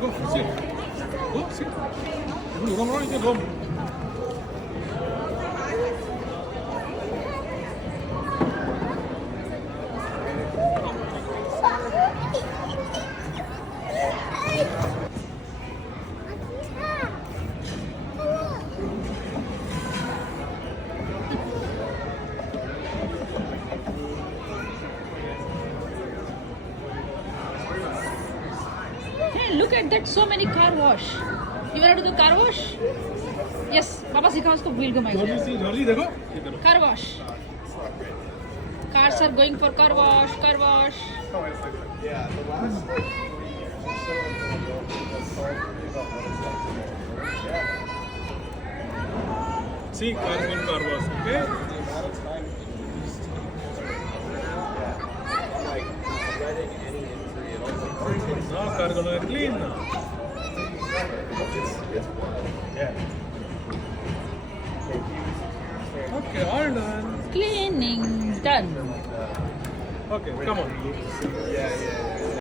Go, sit. Go, sit. Go, you can go. Hey, look at that, so many car wash. You want to do the car wash? Yes, पापा सिखाओ उसको wheel घुमाइए. Jolly, देखो. Car wash. Cars are going for car wash, car wash. See, carbon car wash, okay? No, car gonna clean now. Okay, all done. Cleaning done. Okay, come on.